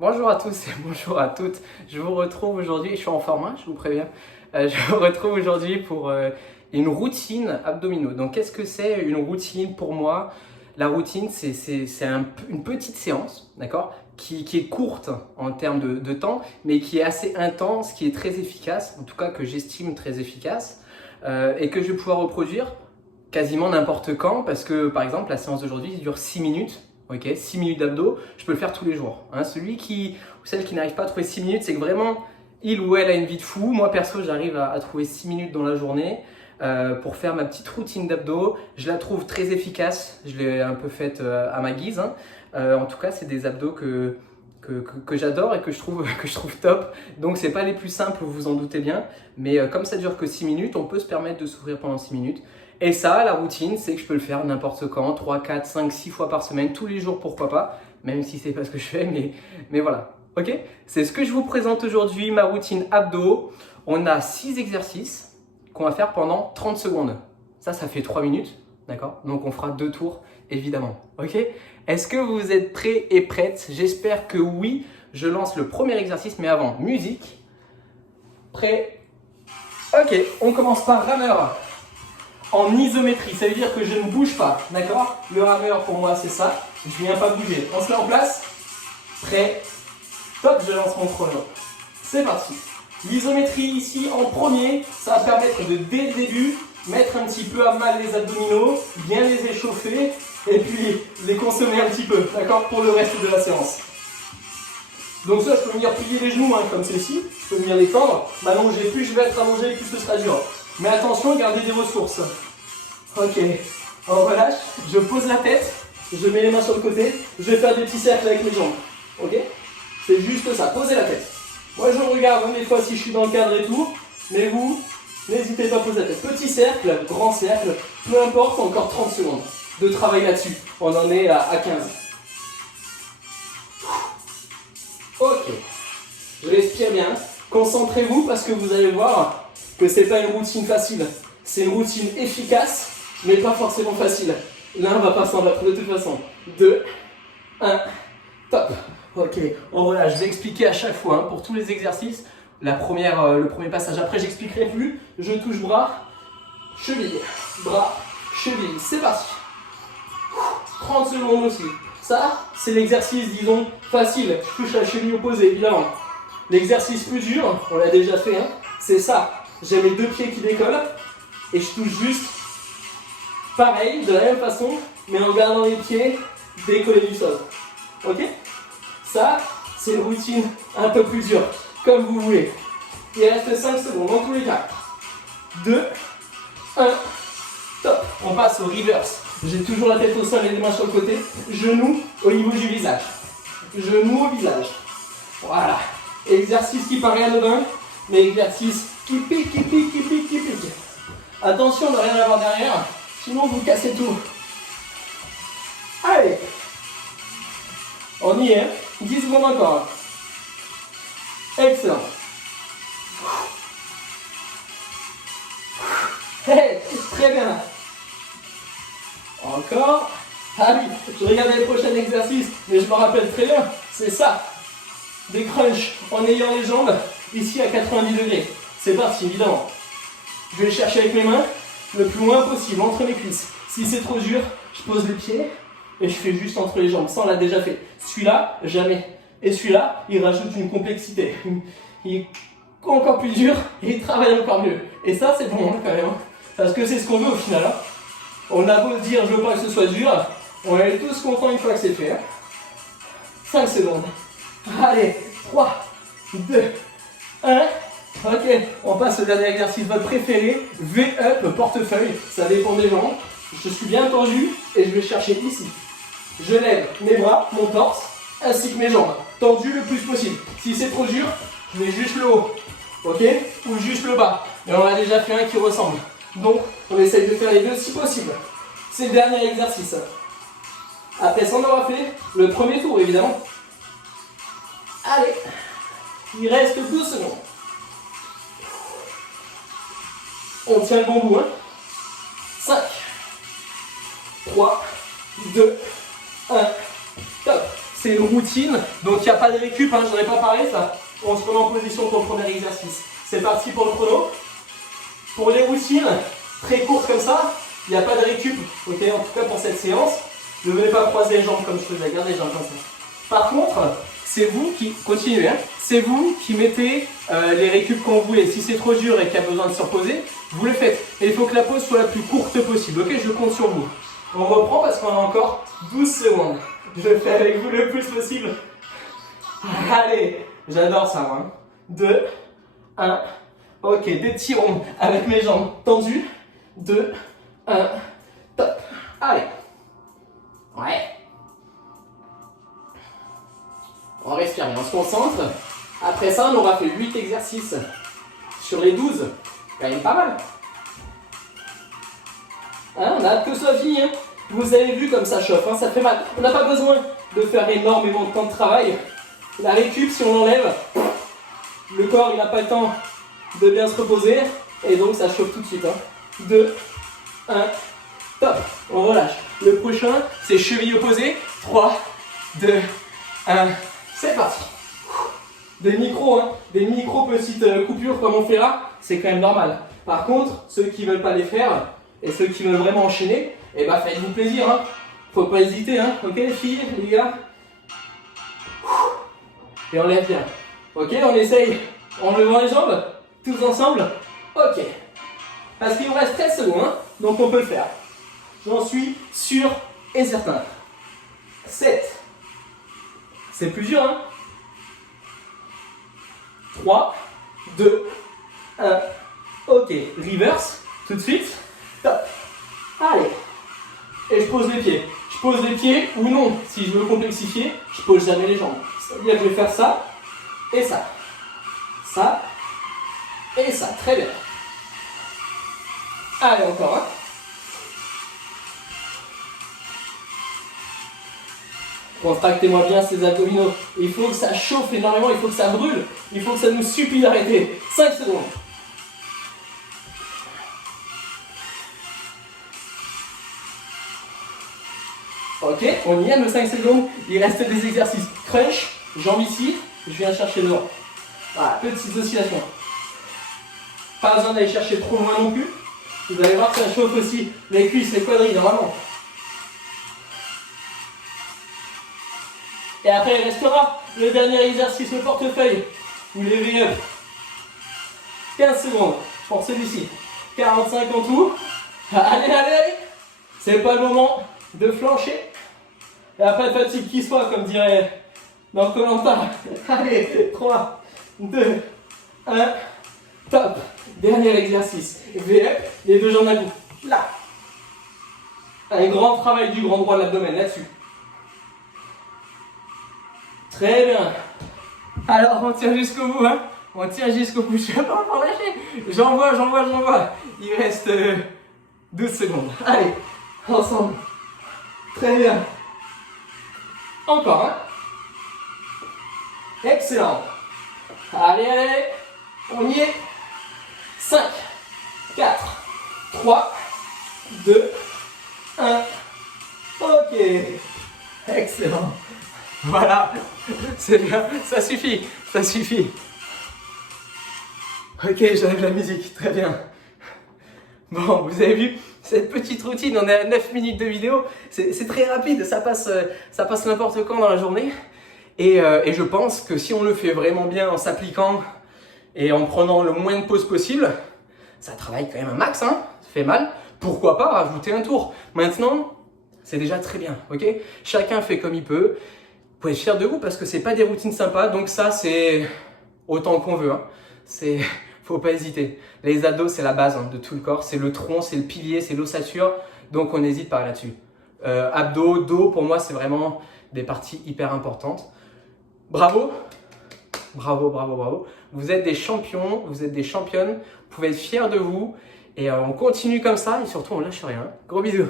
Bonjour à tous et bonjour à toutes. Je vous retrouve aujourd'hui, je suis en forme, hein, je vous préviens. Je vous retrouve aujourd'hui pour une routine abdominaux. Donc qu'est-ce que c'est une routine pour moi? La routine, une petite séance, d'accord, qui est courte en termes de temps, mais qui est assez intense, qui est très efficace, en tout cas que j'estime très efficace, et que je vais pouvoir reproduire quasiment n'importe quand, parce que par exemple la séance d'aujourd'hui dure 6 minutes. Ok, 6 minutes d'abdos, je peux le faire tous les jours. Hein, celui ou celle qui n'arrive pas à trouver 6 minutes, c'est que vraiment, il ou elle a une vie de fou. Moi, perso, j'arrive à trouver 6 minutes dans la journée pour faire ma petite routine d'abdos. Je la trouve très efficace. Je l'ai un peu faite à ma guise. Hein. En tout cas, c'est des abdos que j'adore et que je trouve top. Donc, c'est pas les plus simples, vous vous en doutez bien. Mais comme ça dure que 6 minutes, on peut se permettre de s'ouvrir pendant 6 minutes. Et ça, la routine, c'est que je peux le faire n'importe quand, 3, 4, 5, 6 fois par semaine, tous les jours, pourquoi pas, même si c'est pas ce que je fais, mais voilà. Ok? C'est ce que je vous présente aujourd'hui, ma routine abdos. On a 6 exercices qu'on va faire pendant 30 secondes. Ça fait 3 minutes, d'accord? Donc on fera 2 tours, évidemment. Ok? Est-ce que vous êtes prêts et prêtes? J'espère que oui. Je lance le premier exercice, mais avant, musique. Prêt? Ok, on commence par rameur. En isométrie, ça veut dire que je ne bouge pas, d'accord? Le rameur pour moi c'est ça, je ne viens pas bouger. On se met en place, prêt, top, je lance mon chrono. C'est parti. L'isométrie ici en premier, ça va permettre de dès le début mettre un petit peu à mal les abdominaux, bien les échauffer et puis les consommer un petit peu, d'accord? Pour le reste de la séance. Donc ça, je peux venir plier les genoux hein, comme ceci, je peux venir les tendre, m'allonger, plus je vais être allongé, plus ce sera dur. Mais attention, gardez des ressources. Ok, on relâche, je pose la tête, je mets les mains sur le côté, je vais faire des petits cercles avec mes jambes. Ok? C'est juste ça, posez la tête. Moi je regarde des fois si je suis dans le cadre et tout, mais vous, n'hésitez pas à poser la tête. Petit cercle, grand cercle, peu importe, encore 30 secondes de travail là-dessus. On en est à 15. Ok, je respire bien. Concentrez-vous parce que vous allez voir que c'est pas une routine facile. C'est une routine efficace, mais pas forcément facile. L'un va pas sans l'autre de toute façon. 2, 1, top. Ok, on relâche. Je vais expliquer à chaque fois hein, pour tous les exercices. Le premier passage. Après, j'expliquerai plus. Je touche bras, cheville, c'est parti. 30 secondes aussi. Ça, c'est l'exercice, disons, facile. Je touche la cheville opposée, évidemment. L'exercice plus dur, on l'a déjà fait, hein, c'est ça. J'ai mes 2 pieds qui décollent et je touche juste pareil, de la même façon, mais en gardant les pieds décollés du sol. Ok? Ça, c'est une routine un peu plus dure, comme vous voulez. Il reste 5 secondes dans tous les cas. 2, 1, top. On passe au reverse. J'ai toujours la tête au sol et les mains sur le côté. Genoux au niveau du visage. Genoux au visage. Voilà. Exercice qui paraît anodin, mais exercice qui pique. Attention de rien avoir derrière, sinon vous cassez tout. Allez. On y est. 10 secondes encore. Excellent. Hey, très bien. Encore. Ah oui, je regarde les prochains exercices, mais je me rappelle très bien, c'est ça. Des crunchs en ayant les jambes ici à 90 degrés. C'est parti, évidemment. Je vais chercher avec mes mains le plus loin possible, entre mes cuisses. Si c'est trop dur, je pose les pieds et je fais juste entre les jambes. Ça, on l'a déjà fait. Celui-là, jamais. Et celui-là, il rajoute une complexité. Il est encore plus dur et il travaille encore mieux. Et ça, c'est bon hein, quand même. Parce que c'est ce qu'on veut au final. Hein. On a beau se dire, je veux pas que ce soit dur. On est tous contents une fois que c'est fait. Hein. 5 secondes. Allez, 3, 2, 1. Ok, on passe au dernier exercice, votre préféré, V-up, portefeuille, ça dépend des gens. Je suis bien tendu et je vais chercher ici. Je lève mes bras, mon torse, ainsi que mes jambes, tendus le plus possible. Si c'est trop dur, je mets juste le haut, ok, ou juste le bas. Et on a déjà fait un qui ressemble. Donc, on essaye de faire les deux si possible. C'est le dernier exercice. Après ça, on aura fait le premier tour, évidemment. Allez, il reste 12 secondes. On tient le bon bout, hein. 5, 3, 2, 1, top. c'est une routine, donc il n'y a pas de récup, hein, je n'en ai pas parlé ça. On se remet en position pour le premier exercice. C'est parti pour le chrono. Pour les routines très courtes comme ça, il n'y a pas de récup, ok, en tout cas pour cette séance. Ne venez pas croiser les jambes comme je faisais, gardez les jambes comme ça. Par contre, c'est vous qui, continuez, hein, c'est vous qui mettez les récup quand vous voulez. Si c'est trop dur et qu'il y a besoin de se reposer, vous le faites. Et il faut que la pause soit la plus courte possible, ok, je compte sur vous. On reprend parce qu'on a encore 12 secondes. Je le fais avec vous le plus possible. Allez, j'adore ça, moi. 2, 1, ok, des petits ronds avec mes jambes tendues. 2, 1, top. Allez. Ouais. On respire bien, on se concentre. Après ça, on aura fait 8 exercices sur les 12. Quand même pas mal. Hein, on a hâte que ce soit fini. Hein. Vous avez vu comme ça chauffe, hein, ça fait mal. On n'a pas besoin de faire énormément de temps de travail. La récup, si on l'enlève, le corps il n'a pas le temps de bien se reposer. Et donc ça chauffe tout de suite. 2, 1, top. On relâche. Le prochain, c'est cheville opposée. 3, 2, 1, c'est parti. Des micros, hein, des micro petites coupures comme on fait là, c'est quand même normal. Par contre, ceux qui ne veulent pas les faire et ceux qui veulent vraiment enchaîner, eh ben faites-vous plaisir. Hein. Faut pas hésiter, hein. Ok les filles, les gars. Et on lève bien. Ok, on essaye en levant les jambes, tous ensemble. Ok. Parce qu'il nous reste 13 secondes, hein, donc on peut le faire. J'en suis sûr et certain. 7. C'est plus dur, hein. 3, 2, 1. Ok, reverse, tout de suite. Top. Allez. Et je pose les pieds. Je pose les pieds ou non. Si je veux complexifier, je pose jamais les jambes. C'est-à-dire que je vais faire ça et ça. Ça et ça. Très bien. Allez, encore un. Contractez-moi bien ces abdominaux. Il faut que ça chauffe énormément, il faut que ça brûle. Il faut que ça nous supplie d'arrêter. 5 secondes. Ok, on y est, nos 5 secondes. Il reste des exercices. Crunch, jambes ici, je viens chercher devant. Voilà, petites oscillations. Pas besoin d'aller chercher trop loin non plus. Vous allez voir que ça chauffe aussi les cuisses, les quadrilles, normalement. Et après, il restera le dernier exercice, le portefeuille, ou les V-up. 15 secondes pour celui-ci. 45 en tout. Allez, allez, allez. C'est pas le moment de flancher. Il n'y a pas de fatigue qui soit, comme dirait dans Koh-Lanta. Allez, 3, 2, 1, top. Dernier exercice. V-up, les deux jambes à bout. Là. Un grand travail du grand droit de l'abdomen, là-dessus. Très bien. Alors, on tient jusqu'au bout, hein. On tient jusqu'au bout. Je ne vais pas encore lâcher. J'envoie. Il reste 12 secondes. Allez, ensemble. Très bien. Encore, hein. Excellent. Allez, allez. On y est. 5, 4, 3, 2, 1. Ok. Excellent. Voilà, c'est bien, ça suffit. Ok, j'enlève la musique, très bien. Bon, vous avez vu, cette petite routine, on est à 9 minutes de vidéo, c'est très rapide, ça passe n'importe quand dans la journée. Et je pense que si on le fait vraiment bien en s'appliquant et en prenant le moins de pauses possible, ça travaille quand même un max, hein, ça fait mal. Pourquoi pas rajouter un tour? Maintenant, c'est déjà très bien, ok? Chacun fait comme il peut. Vous pouvez être fier de vous parce que c'est pas des routines sympas, donc ça c'est autant qu'on veut. Hein. Faut pas hésiter. Les abdos c'est la base hein, de tout le corps, c'est le tronc, c'est le pilier, c'est l'ossature, donc on n'hésite pas là-dessus. Abdos, dos pour moi c'est vraiment des parties hyper importantes. Bravo, bravo. Vous êtes des champions, vous êtes des championnes, vous pouvez être fiers de vous et on continue comme ça et surtout on lâche rien. Gros bisous.